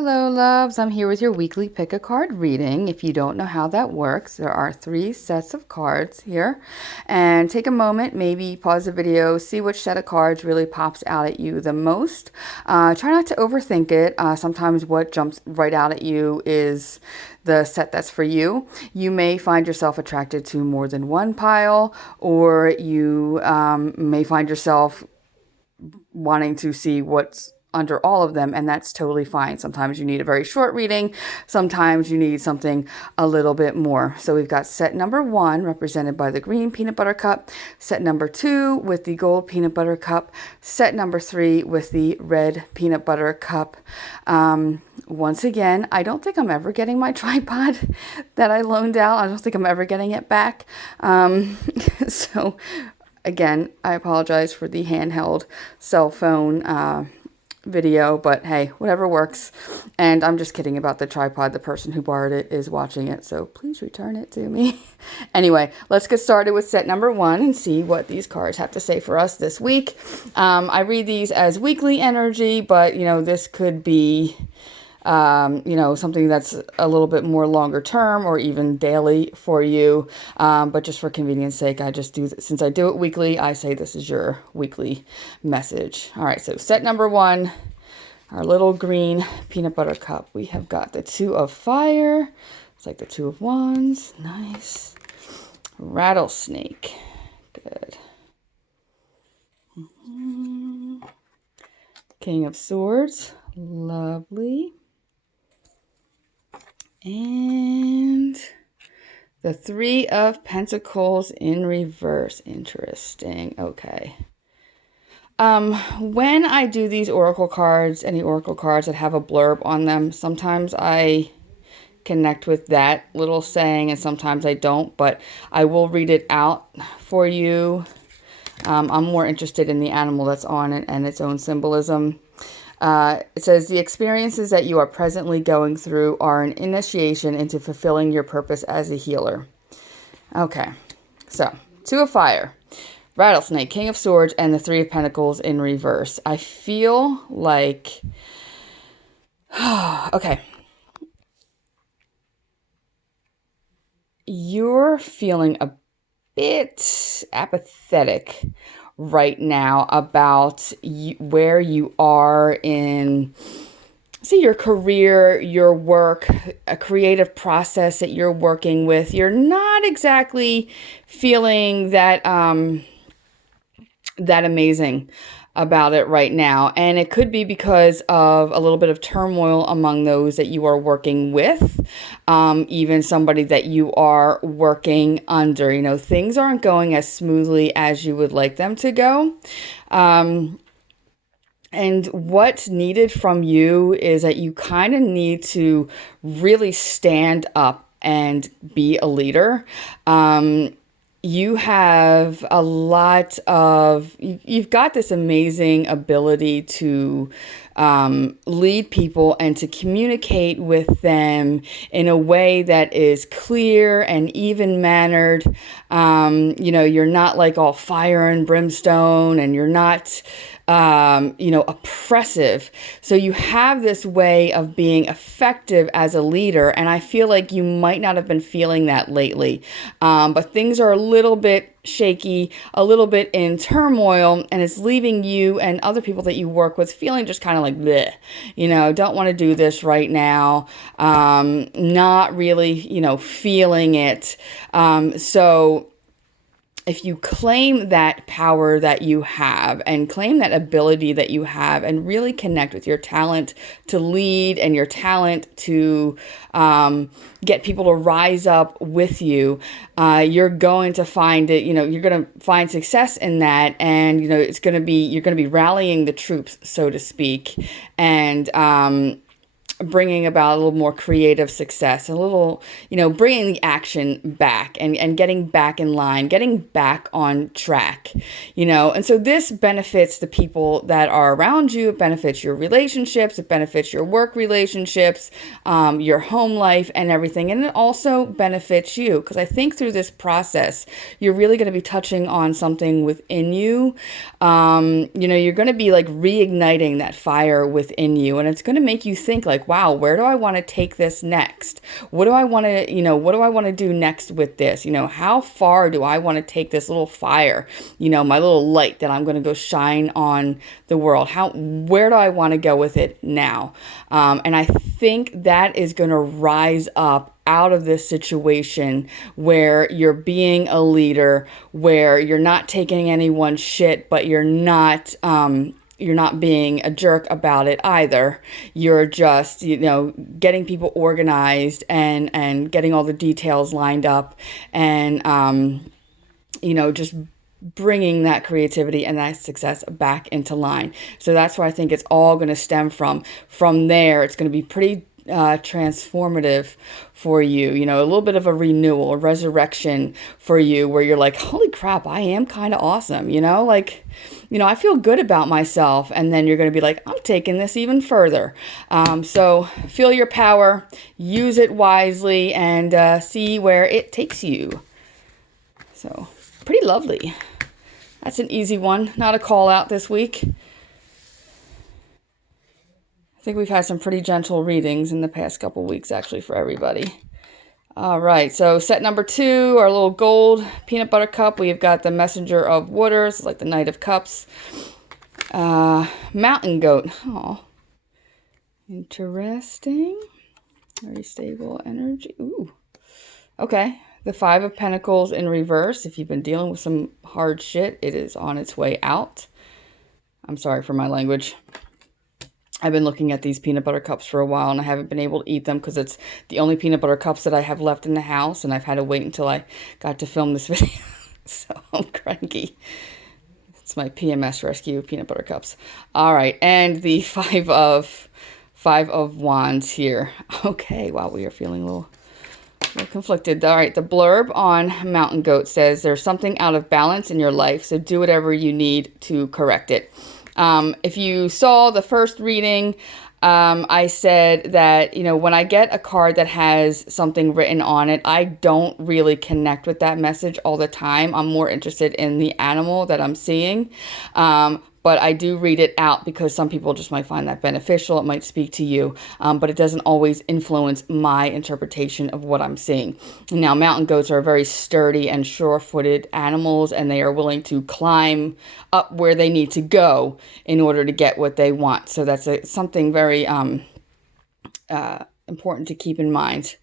Hello, loves. I'm here with your weekly pick a card reading. If you don't know how that works, there are 3 sets of cards here. And take a moment, maybe pause the video, see which set of cards really pops out at you the most. Try not to overthink it. Sometimes what jumps right out at you is the set that's for you. You may find yourself attracted to more than one pile, or you may find yourself wanting to see what's under all of them, and that's totally fine. Sometimes you need a very short reading, sometimes you need something a little bit more. So we've got set number 1 represented by the green peanut butter cup, set number 2 with the gold peanut butter cup, set number 3 with the red peanut butter cup. Once again, I don't think I'm ever getting my tripod that I loaned out. I don't think I'm ever getting it back. So again, I apologize for the handheld cell phone video, but hey, whatever works. And I'm just kidding about the tripod. The person who borrowed it is watching it, so please return it to me. Anyway, let's get started with set number 1 and see what these cards have to say for us this week. I read these as weekly energy, but this could be something that's a little bit more longer term or even daily for you. But just for convenience sake, I just do, since I do it weekly, I say this is your weekly message. All right, so set number 1, our little green peanut butter cup. We have got the 2 of fire. It's like the 2 of wands. Nice. Rattlesnake. Good. King of swords. Lovely. And the 3 of Pentacles in reverse. Interesting. Okay. When I do these oracle cards, any oracle cards that have a blurb on them, sometimes I connect with that little saying and sometimes I don't, but I will read it out for you. I'm more interested in the animal that's on it and its own symbolism. It says, the experiences that you are presently going through are an initiation into fulfilling your purpose as a healer. Okay, so 2 of fire, rattlesnake, king of swords, and the 3 of pentacles in reverse. I feel like, okay, you're feeling a bit apathetic right now about where you are in, say, your career, your work, a creative process that you're working with. You're not exactly feeling that that amazing about it right now. And it could be because of a little bit of turmoil among those that you are working with, even somebody that you are working under. Things aren't going as smoothly as you would like them to go. And what's needed from you is that you kind of need to really stand up and be a leader. You have a lot of, you've got this amazing ability to lead people and to communicate with them in a way that is clear and even-mannered. You're not like all fire and brimstone, and you're not oppressive. So you have this way of being effective as a leader. And I feel like you might not have been feeling that lately. But things are a little bit shaky, a little bit in turmoil, and it's leaving you and other people that you work with feeling just kind of like, bleh, don't want to do this right now. Not really, feeling it. So if you claim that power that you have and claim that ability that you have and really connect with your talent to lead and your talent to get people to rise up with you, you're going to find it, you're going to find success in that. And, you're going to be rallying the troops, so to speak, and bringing about a little more creative success, a little, bringing the action back and getting back in line, getting back on track, and so this benefits the people that are around you. It benefits your relationships. It benefits your work relationships, your home life and everything. And it also benefits you, because I think through this process, you're really going to be touching on something within you. You're going to be like reigniting that fire within you, and it's going to make you think like, wow, where do I want to take this next? What do I want to, what do I want to do next with this? How far do I want to take this little fire, my little light that I'm going to go shine on the world? Where do I want to go with it now? And I think that is going to rise up out of this situation where you're being a leader, where you're not taking anyone's shit, but you're not being a jerk about it either. You're just, getting people organized and getting all the details lined up and, just bringing that creativity and that success back into line. So that's where I think it's all going to stem from. From there, it's going to be pretty transformative for you, a little bit of a renewal, a resurrection for you, where you're like, holy crap, I am kind of awesome, I feel good about myself. And then you're going to be like, I'm taking this even further. So feel your power, use it wisely, and see where it takes you. So pretty lovely. That's an easy one, not a call out this week. I think we've had some pretty gentle readings in the past couple weeks, actually, for everybody. All right, so set number 2, our little gold peanut butter cup. We've got the Messenger of Waters, like the Knight of Cups. Mountain goat. Oh, interesting. Very stable energy. Ooh. Okay, the 5 of Pentacles in reverse. If you've been dealing with some hard shit, it is on its way out. I'm sorry for my language. I've been looking at these peanut butter cups for a while, and I haven't been able to eat them because it's the only peanut butter cups that I have left in the house, and I've had to wait until I got to film this video. So I'm cranky. It's my PMS rescue peanut butter cups. All right, and the 5 of Wands here. Okay, wow, we are feeling a little conflicted. All right, the blurb on Mountain Goat says, there's something out of balance in your life, so do whatever you need to correct it. If you saw the first reading, I said that, when I get a card that has something written on it, I don't really connect with that message all the time. I'm more interested in the animal that I'm seeing. But I do read it out because some people just might find that beneficial. It might speak to you, but it doesn't always influence my interpretation of what I'm seeing. Now, mountain goats are very sturdy and sure-footed animals, and they are willing to climb up where they need to go in order to get what they want. So that's something very important to keep in mind.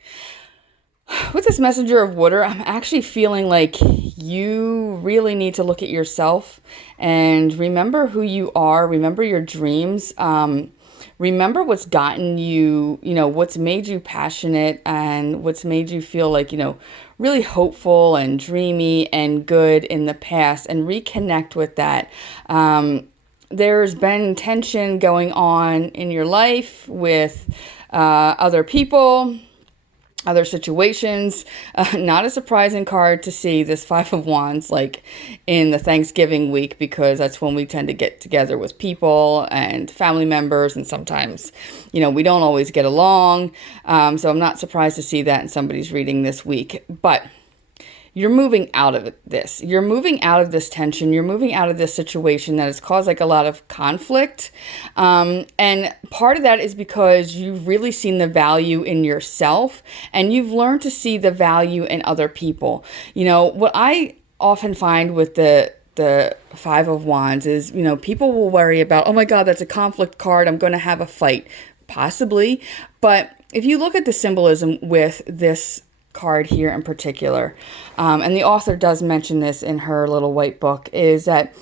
With this Messenger of Water, I'm actually feeling like you really need to look at yourself and remember who you are. Remember your dreams. Remember what's gotten you, what's made you passionate and what's made you feel like, really hopeful and dreamy and good in the past, and reconnect with that. There's been tension going on in your life with other people, other situations. Not a surprising card to see this 5 of Wands like in the Thanksgiving week, because that's when we tend to get together with people and family members, and sometimes, we don't always get along. So I'm not surprised to see that in somebody's reading this week. But you're moving out of this. You're moving out of this tension. You're moving out of this situation that has caused like a lot of conflict. And part of that is because you've really seen the value in yourself, and you've learned to see the value in other people. What I often find with the 5 of Wands is, people will worry about, oh my God, that's a conflict card, I'm going to have a fight. Possibly. But if you look at the symbolism with this card here in particular, and the author does mention this in her little white book, is that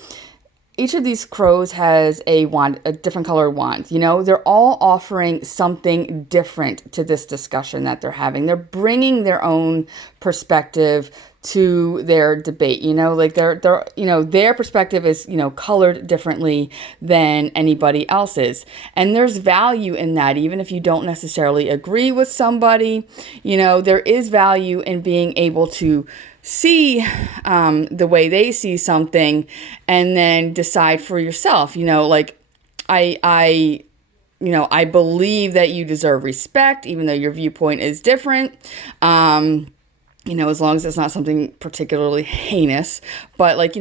each of these crows has a wand, a different colored wand. They're all offering something different to this discussion that they're having. They're bringing their own perspective to their debate. Like their perspective is, colored differently than anybody else's. And there's value in that, even if you don't necessarily agree with somebody. There is value in being able to see the way they see something and then decide for yourself. I believe that you deserve respect, even though your viewpoint is different. as long as it's not something particularly heinous, but like,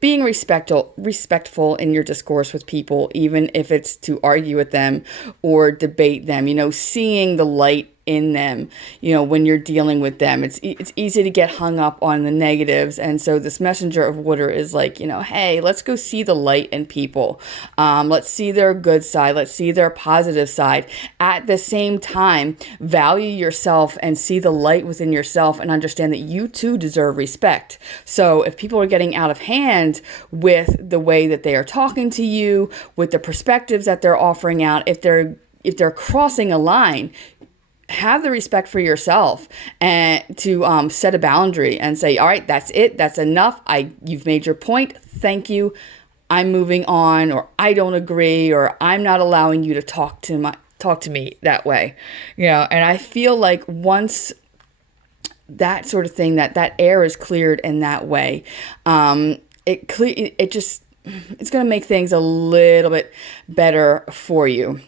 being respectful in your discourse with people, even if it's to argue with them or debate them, seeing the light in them, when you're dealing with them. It's easy to get hung up on the negatives. And so this messenger of water is like, hey, let's go see the light in people. Let's see their good side. Let's see their positive side. At the same time, value yourself and see the light within yourself and understand that you too deserve respect. So if people are getting out of hand with the way that they are talking to you, with the perspectives that they're offering out, if they're crossing a line, have the respect for yourself and to set a boundary and say, all right, that's it. That's enough. You've made your point. Thank you. I'm moving on, or I don't agree, or I'm not allowing you to talk to me that way. And I feel like once that sort of thing, that air is cleared in that way, it's going to make things a little bit better for you.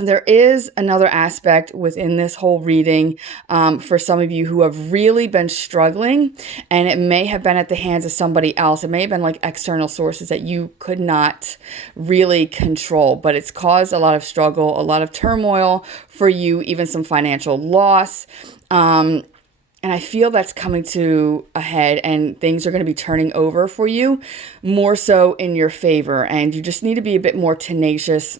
There is another aspect within this whole reading for some of you who have really been struggling, and it may have been at the hands of somebody else. It may have been like external sources that you could not really control, but it's caused a lot of struggle, a lot of turmoil for you, even some financial loss. And I feel that's coming to a head, and things are going to be turning over for you more so in your favor. And you just need to be a bit more tenacious.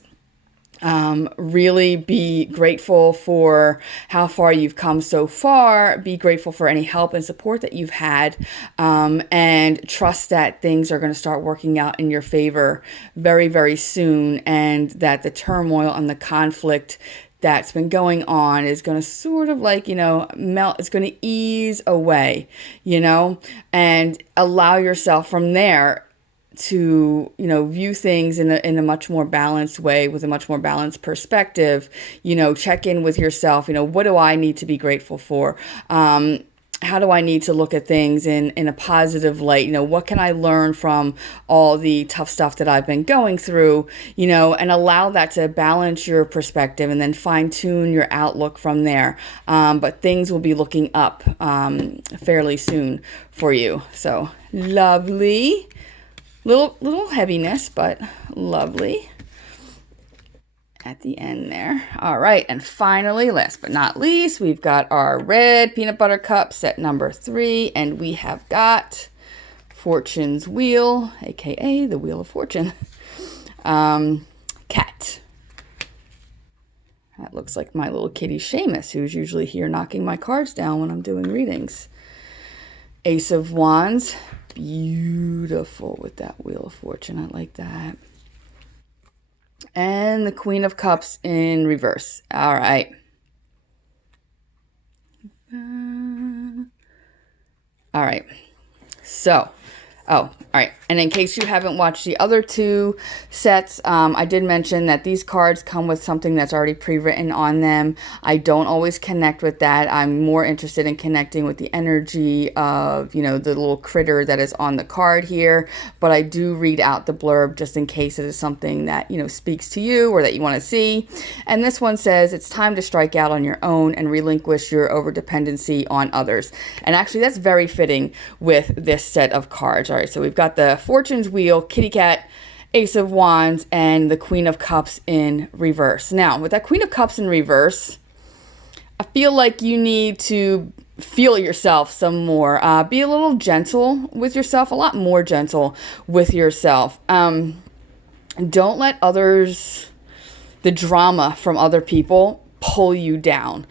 Really be grateful for how far you've come so far. Be grateful for any help and support that you've had, and trust that things are going to start working out in your favor very, very soon, and that the turmoil and the conflict that's been going on is going to sort of like, melt. It's going to ease away, and allow yourself from there to, view things in a much more balanced way, with a much more balanced perspective. Check in with yourself. What do I need to be grateful for? How do I need to look at things in a positive light? What can I learn from all the tough stuff that I've been going through, and allow that to balance your perspective, and then fine tune your outlook from there. But things will be looking up fairly soon for you. So lovely. Little heaviness, but lovely at the end there. All right, and finally, last but not least, we've got our red peanut butter cup, set number 3, and we have got Fortune's Wheel, aka the Wheel of Fortune. Cat. That looks like my little kitty Seamus, who's usually here knocking my cards down when I'm doing readings. Ace of Wands. Beautiful with that Wheel of Fortune. I like that. And the Queen of Cups in reverse. All right. All right. So, all right. And in case you haven't watched the other 2 sets, I did mention that these cards come with something that's already pre-written on them. I don't always connect with that. I'm more interested in connecting with the energy of, the little critter that is on the card here. But I do read out the blurb just in case it is something that, speaks to you or that you want to see. And this one says, it's time to strike out on your own and relinquish your overdependency on others. And actually, that's very fitting with this set of cards. All right, so we've got the Fortune's Wheel, Kitty Cat, Ace of Wands, and the Queen of Cups in reverse. Now, with that Queen of Cups in reverse, I feel like you need to feel yourself some more. Be a little gentle with yourself, a lot more gentle with yourself. Don't let the drama from other people pull you down.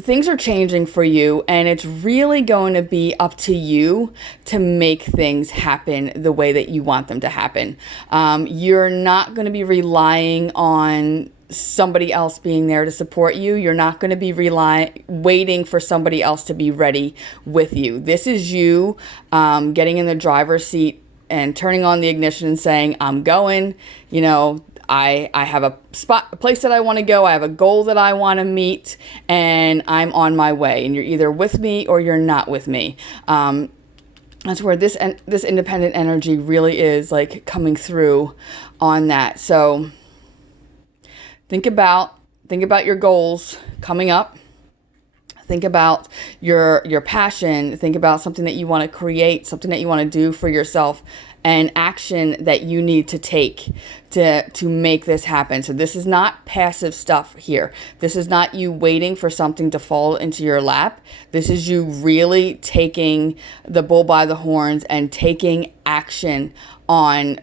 Things are changing for you, and it's really going to be up to you to make things happen the way that you want them to happen. You're not going to be relying on somebody else being there to support you. You're not going to be waiting for somebody else to be ready with you. This is you getting in the driver's seat and turning on the ignition and saying, I'm going, I have a place that I want to go. I have a goal that I want to meet, and I'm on my way. And you're either with me or you're not with me. That's where this independent energy really is like coming through on that. So think about your goals coming up. Think about your passion. Think about something that you want to create, something that you want to do for yourself, and action that you need to take to make this happen. So this is not passive stuff here. This is not you waiting for something to fall into your lap. This is you really taking the bull by the horns and taking action on,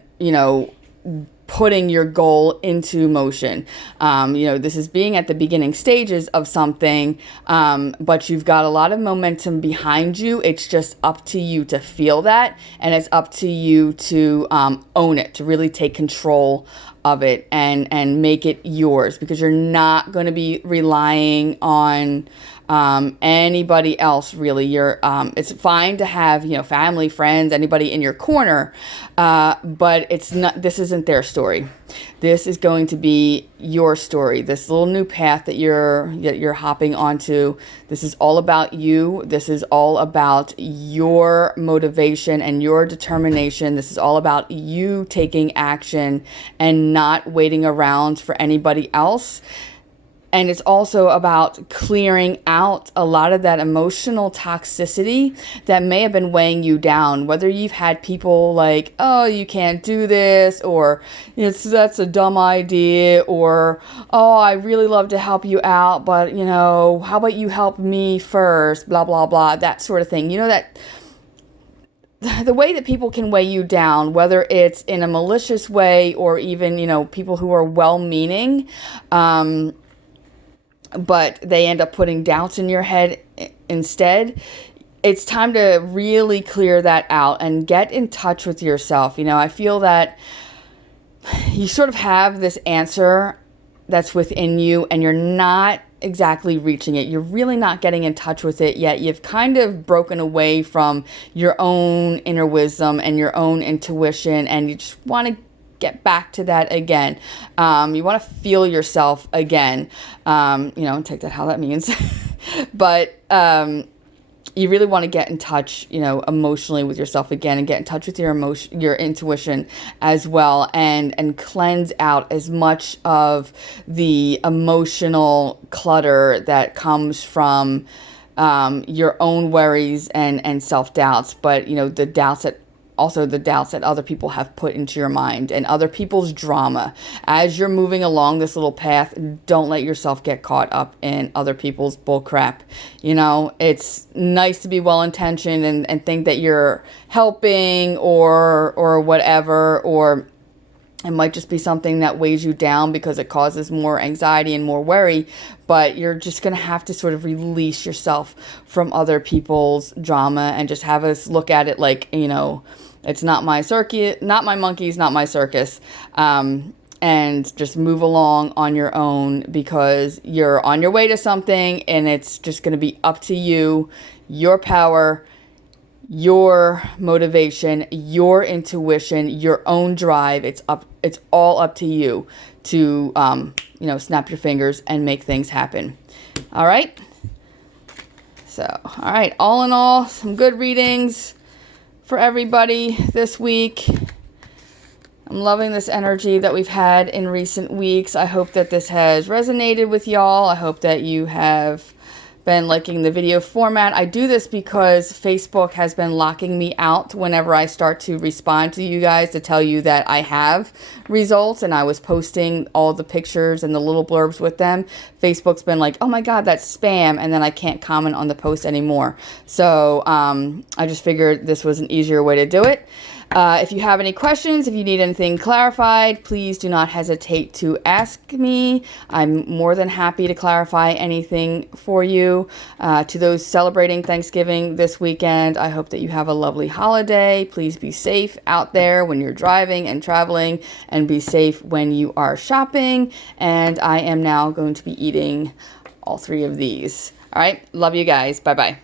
putting your goal into motion. This is being at the beginning stages of something, but you've got a lot of momentum behind you. It's just up to you to feel that, and it's up to you to own it, to really take control of it and make it yours, because you're not going to be relying on anybody else, really. It's fine to have, family, friends, anybody in your corner, but this isn't their story. This is going to be your story. This little new path that you're hopping onto. This is all about you. This is all about your motivation and your determination. This is all about you taking action and not waiting around for anybody else. And it's also about clearing out a lot of that emotional toxicity that may have been weighing you down. Whether you've had people like, oh, you can't do this, or that's a dumb idea, or, oh, I really love to help you out, but, how about you help me first, blah, blah, blah, that sort of thing. That the way that people can weigh you down, whether it's in a malicious way or even, people who are well-meaning, but they end up putting doubts in your head instead. It's time to really clear that out and get in touch with yourself. I feel that you sort of have this answer that's within you, and you're not exactly reaching it. You're really not getting in touch with it yet. You've kind of broken away from your own inner wisdom and your own intuition, and you just want to get back to that again. You want to feel yourself again, take that how that means. But you really want to get in touch, emotionally with yourself again, and get in touch with your intuition as well, and cleanse out as much of the emotional clutter that comes from your own worries and self-doubts, but the doubts that other people have put into your mind and other people's drama. As you're moving along this little path, don't let yourself get caught up in other people's bullcrap. It's nice to be well-intentioned and think that you're helping or whatever, or it might just be something that weighs you down because it causes more anxiety and more worry, but you're just going to have to sort of release yourself from other people's drama and just have us look at it like, it's not my circuit, not my monkeys, not my circus, and just move along on your own, because you're on your way to something, and it's just going to be up to you, your power, your motivation, your intuition, your own drive. It's all up to you to, snap your fingers and make things happen. All right. So, all right. All in all, some good readings for everybody this week. I'm loving this energy that we've had in recent weeks. I hope that this has resonated with y'all. I hope that you have been liking the video format. I do this because Facebook has been locking me out whenever I start to respond to you guys to tell you that I have results, and I was posting all the pictures and the little blurbs with them. Facebook's been like, oh my God, that's spam, and then I can't comment on the post anymore. So I just figured this was an easier way to do it. If you have any questions, if you need anything clarified, please do not hesitate to ask me. I'm more than happy to clarify anything for you. To those celebrating Thanksgiving this weekend, I hope that you have a lovely holiday. Please be safe out there when you're driving and traveling, and be safe when you are shopping. And I am now going to be eating all 3 of these. All right. Love you guys. Bye-bye.